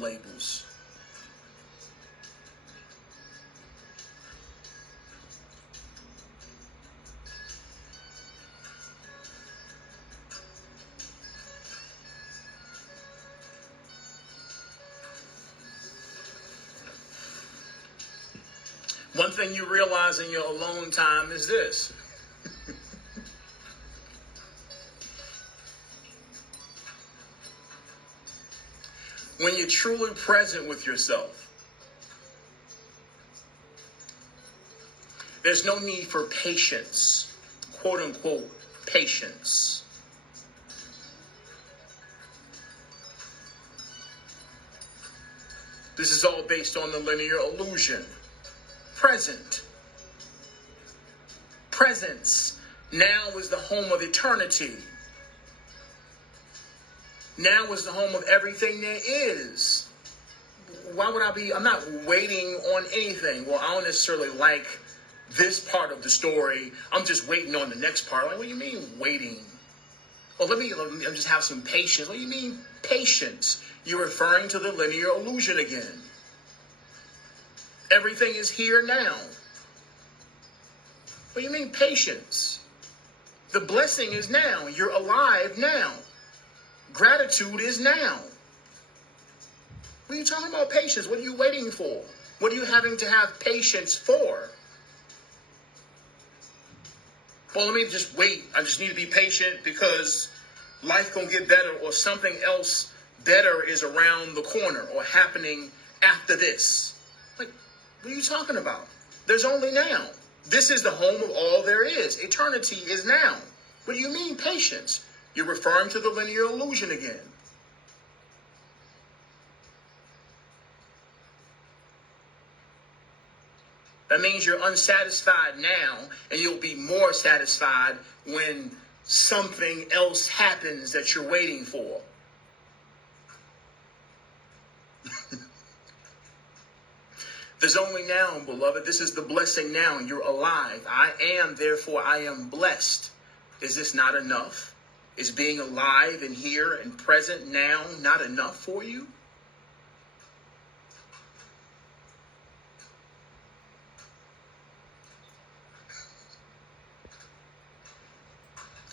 labels. One thing you realize in your alone time is this. When you're truly present with yourself, there's no need for patience, quote unquote, patience. This is all based on the linear illusion. Presence. Now is the home of eternity. Now is the home of everything there is. Why would I'm not waiting on anything. Well, I don't necessarily like this part of the story. I'm just waiting on the next part. Like, what do you mean waiting? Well, let me just have some patience. What do you mean patience? You're referring to the linear illusion again. Everything is here now. What do you mean patience? The blessing is now. You're alive now. Gratitude is now. What are you talking about patience? What are you waiting for? What are you having to have patience for? Well, let me just wait. I just need to be patient because life gonna get better, or something else better is around the corner or happening after this. Like, what are you talking about? There's only now. This is the home of all there is. Eternity is now. What do you mean patience? You're referring to the linear illusion again. That means you're unsatisfied now, and you'll be more satisfied when something else happens that you're waiting for. There's only now, beloved. This is the blessing now. You're alive. I am, therefore I am blessed. Is this not enough? Is being alive and here and present now not enough for you?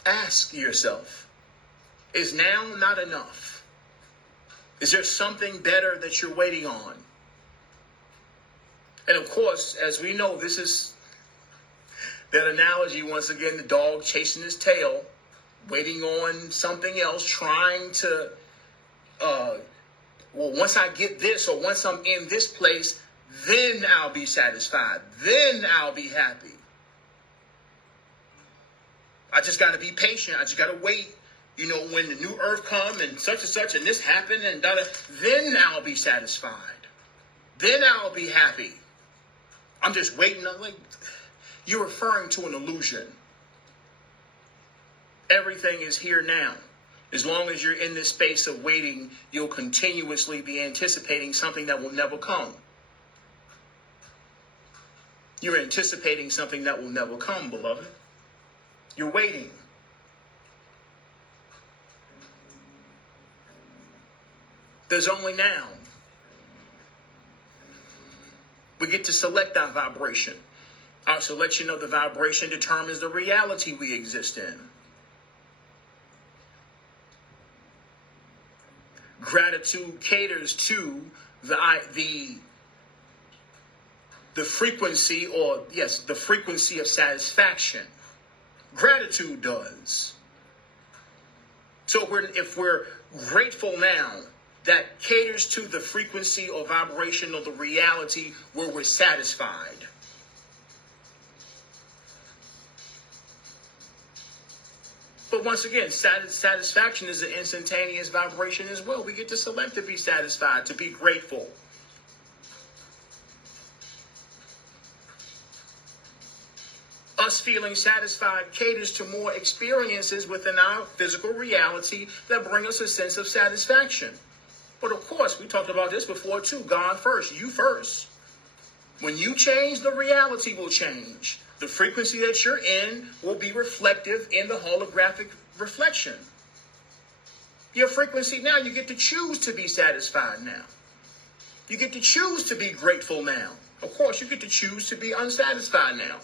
Ask yourself, is now not enough? Is there something better that you're waiting on? And of course, as we know, this is that analogy, once again, the dog chasing his tail, waiting on something else, trying to, once I get this, or once I'm in this place, then I'll be satisfied. Then I'll be happy. I just got to be patient. I just got to wait, when the new earth come and such, and this happened, and then I'll be satisfied. Then I'll be happy. I'm just waiting. You're referring to an illusion. Everything is here now. As long as you're in this space of waiting, you'll continuously be anticipating something that will never come. You're anticipating something that will never come, beloved. You're waiting. There's only now. We get to select our vibration. Our selection of the vibration determines the reality we exist in. Gratitude caters to the frequency, the frequency of satisfaction. Gratitude does. So if we're grateful now, that caters to the frequency or vibration of the reality where we're satisfied. But once again, satisfaction is an instantaneous vibration as well. We get to select to be satisfied, to be grateful. Us feeling satisfied caters to more experiences within our physical reality that bring us a sense of satisfaction. But of course, we talked about this before too. God first, you first. When you change, the reality will change. The frequency that you're in will be reflective in the holographic reflection. Your frequency now, you get to choose to be satisfied now. You get to choose to be grateful now. Of course, you get to choose to be unsatisfied now.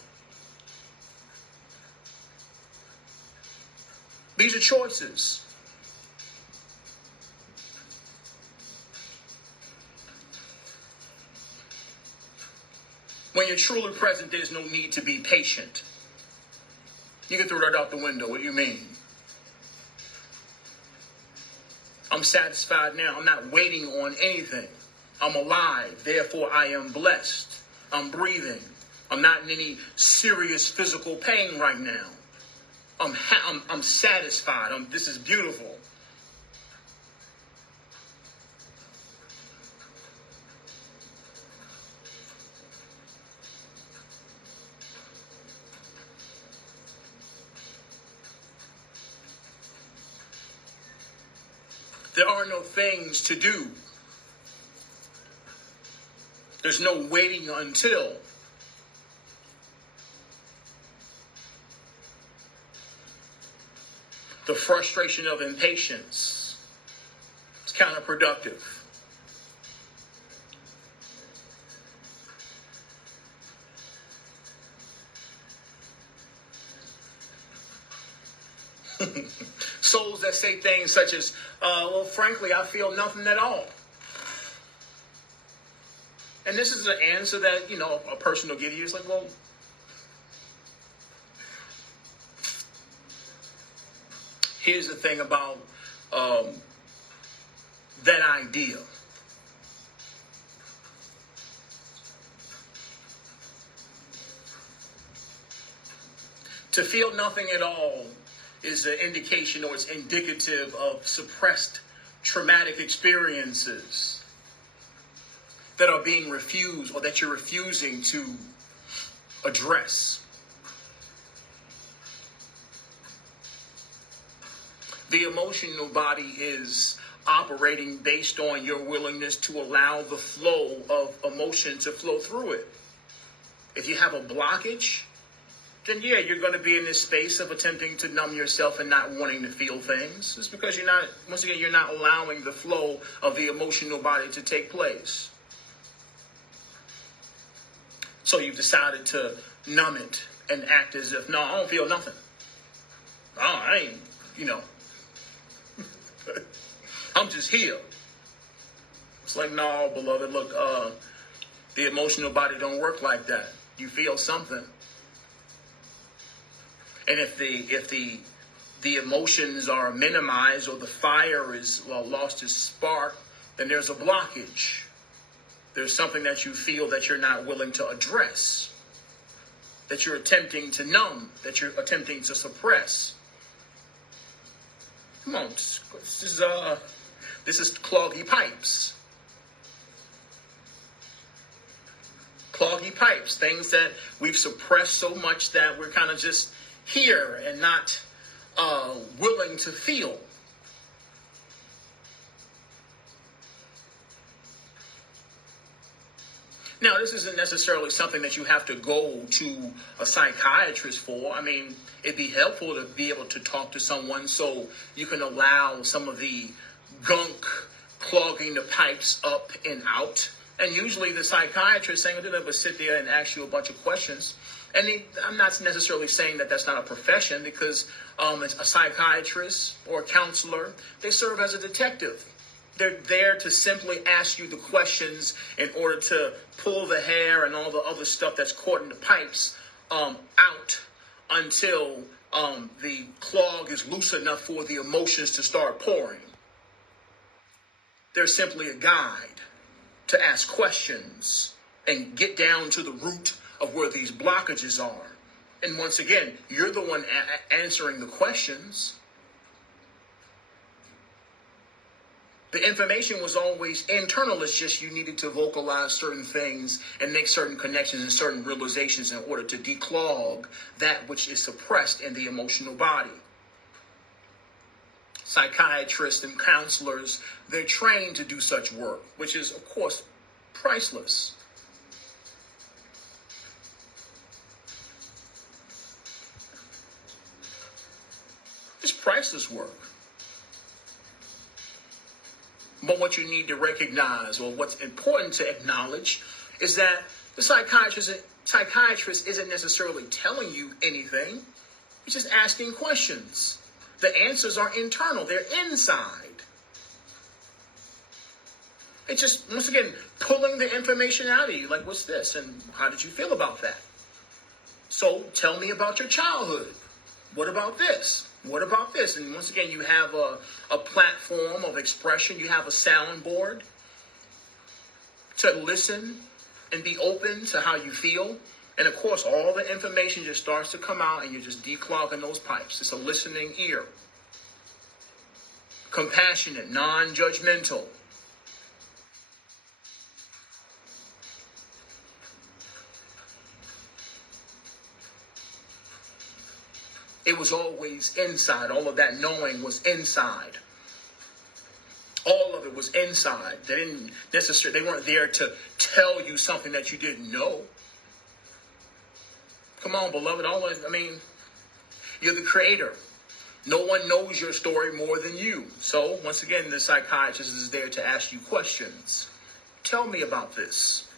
These are choices. When you're truly present, there's no need to be patient. You can throw that out the window. What do you mean? I'm satisfied now. I'm not waiting on anything. I'm alive. Therefore, I am blessed. I'm breathing. I'm not in any serious physical pain right now. I'm satisfied. This is beautiful. There are no things to do. There's no waiting until. The frustration of impatience is counterproductive. Souls that say things such as, well, frankly, I feel nothing at all. And this is an answer that, a person will give you. It's like, well, here's the thing about that idea. To feel nothing at all is an indication, or it's indicative of suppressed traumatic experiences that are being refused, or that you're refusing to address. The emotional body is operating based on your willingness to allow the flow of emotion to flow through it. If you have a blockage, then yeah, you're going to be in this space of attempting to numb yourself and not wanting to feel things. It's because you're not allowing the flow of the emotional body to take place. So you've decided to numb it and act as if, no, I don't feel nothing. Oh, I ain't, I'm just here. It's like, no, beloved, look, the emotional body don't work like that. You feel something. And if the emotions are minimized, or the fire is lost its spark, then there's a blockage. There's something that you feel that you're not willing to address, that you're attempting to numb, that you're attempting to suppress. Come on, this is cloggy pipes. Cloggy pipes, things that we've suppressed so much that we're kind of just here and not willing to feel. Now, this isn't necessarily something that you have to go to a psychiatrist for. I mean, it'd be helpful to be able to talk to someone so you can allow some of the gunk clogging the pipes up and out. And usually the psychiatrist saying, they'll never sit there and ask you a bunch of questions. And I'm not necessarily saying that that's not a profession, because a psychiatrist or a counselor, they serve as a detective. They're there to simply ask you the questions in order to pull the hair and all the other stuff that's caught in the pipes out until the clog is loose enough for the emotions to start pouring. They're simply a guide to ask questions and get down to the root of where these blockages are. And once again, you're the one answering the questions. The information was always internal. It's just you needed to vocalize certain things and make certain connections and certain realizations in order to declog that which is suppressed in the emotional body. Psychiatrists and counselors, they're trained to do such work, which is, of course, priceless. It's priceless work. But what you need to recognize, or what's important to acknowledge, is that the psychiatrist isn't necessarily telling you anything. He's just asking questions. The answers are internal. They're inside. It's just, once again, pulling the information out of you. Like, what's this? And how did you feel about that? So tell me about your childhood. What about this? What about this? And once again, you have a platform of expression. You have a soundboard to listen and be open to how you feel. And of course, all the information just starts to come out and you're just declogging those pipes. It's a listening ear. Compassionate, non-judgmental. It was always inside. All of that knowing was inside. All of it was inside. They weren't there to tell you something that you didn't know. Come on, beloved. You're the creator. No one knows your story more than you. So, once again, the psychiatrist is there to ask you questions. Tell me about this.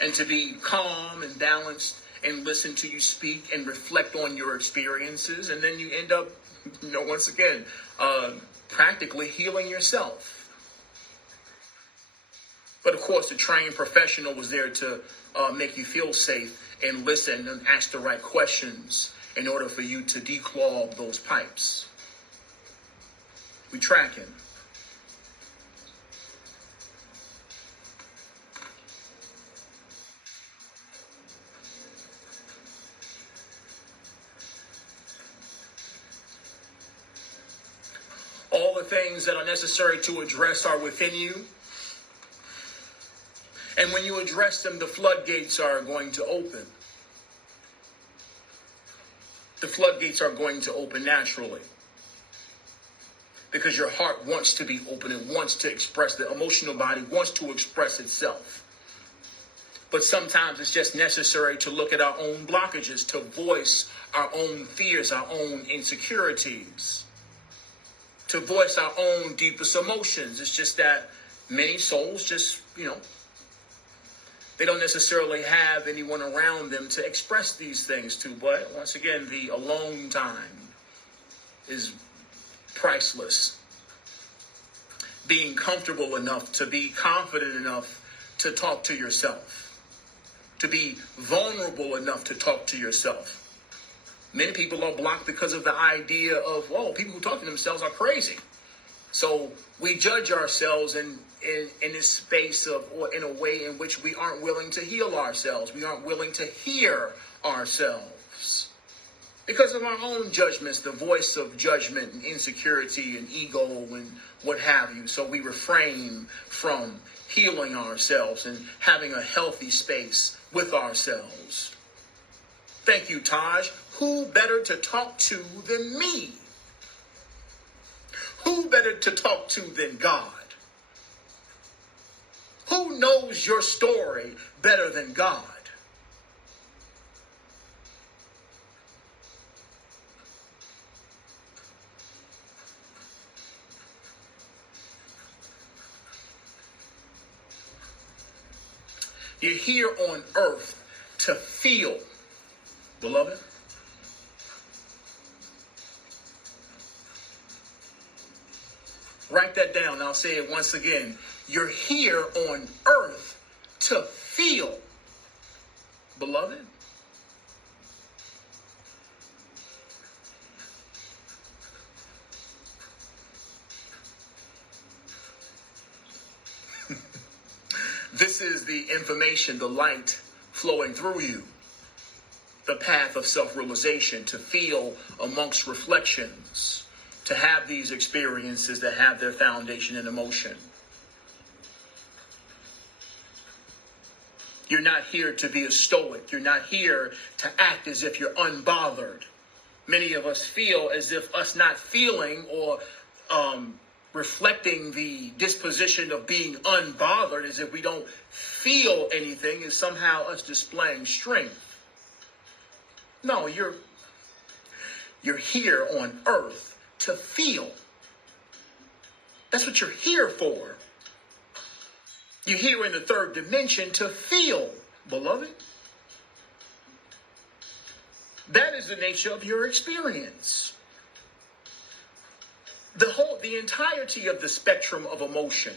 And to be calm and balanced and listen to you speak and reflect on your experiences. And then you end up, once again, practically healing yourself. But of course, the trained professional was there to make you feel safe and listen and ask the right questions in order for you to declog those pipes. We tracking. All the things that are necessary to address are within you. And when you address them, the floodgates are going to open. The floodgates are going to open naturally. Because your heart wants to be open and wants to express, the emotional body wants to express itself. But sometimes it's just necessary to look at our own blockages, to voice our own fears, our own insecurities, to voice our own deepest emotions. It's just that many souls just, they don't necessarily have anyone around them to express these things to. But once again, the alone time is priceless. Being comfortable enough to be confident enough to talk to yourself. To be vulnerable enough to talk to yourself. Many people are blocked because of the idea of, people who talk to themselves are crazy. So we judge ourselves in this space of, or in a way in which we aren't willing to heal ourselves. We aren't willing to hear ourselves because of our own judgments, the voice of judgment and insecurity and ego and what have you. So we refrain from healing ourselves and having a healthy space with ourselves. Thank you, Taj. Who better to talk to than me? Who better to talk to than God? Who knows your story better than God? You're here on earth to feel, beloved. Write that down. I'll say it once again. You're here on earth to feel, beloved. This is the information, the light flowing through you. The path of self-realization, to feel amongst reflections, to have these experiences that have their foundation in emotion. You're not here to be a stoic. You're not here to act as if you're unbothered. Many of us feel as if us not feeling or reflecting the disposition of being unbothered, as if we don't feel anything, is somehow us displaying strength. No, you're here on earth to feel. That's what you're here for. You're here in the third dimension to feel, beloved. That is the nature of your experience. The entirety of the spectrum of emotion.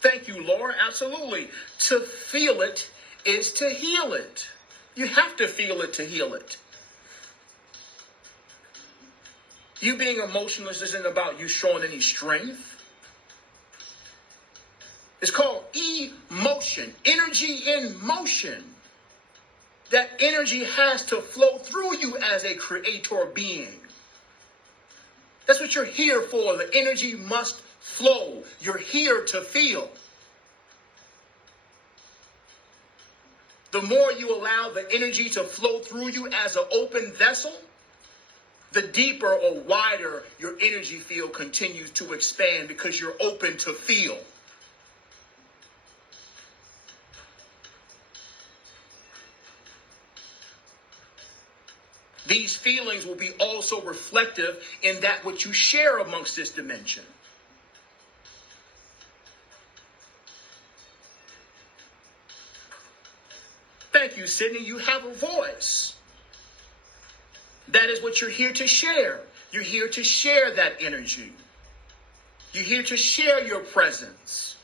Thank you, Laura. Absolutely. To feel it is to heal it. You have to feel it to heal it. You being emotionless isn't about you showing any strength. It's called emotion, energy in motion. That energy has to flow through you as a creator being. That's what you're here for. The energy must flow. You're here to feel. The more you allow the energy to flow through you as an open vessel, the deeper or wider your energy field continues to expand because you're open to feel. These feelings will be also reflective in that which you share amongst this dimension. Thank you, Sydney. You have a voice. That is what you're here to share. You're here to share that energy. You're here to share your presence.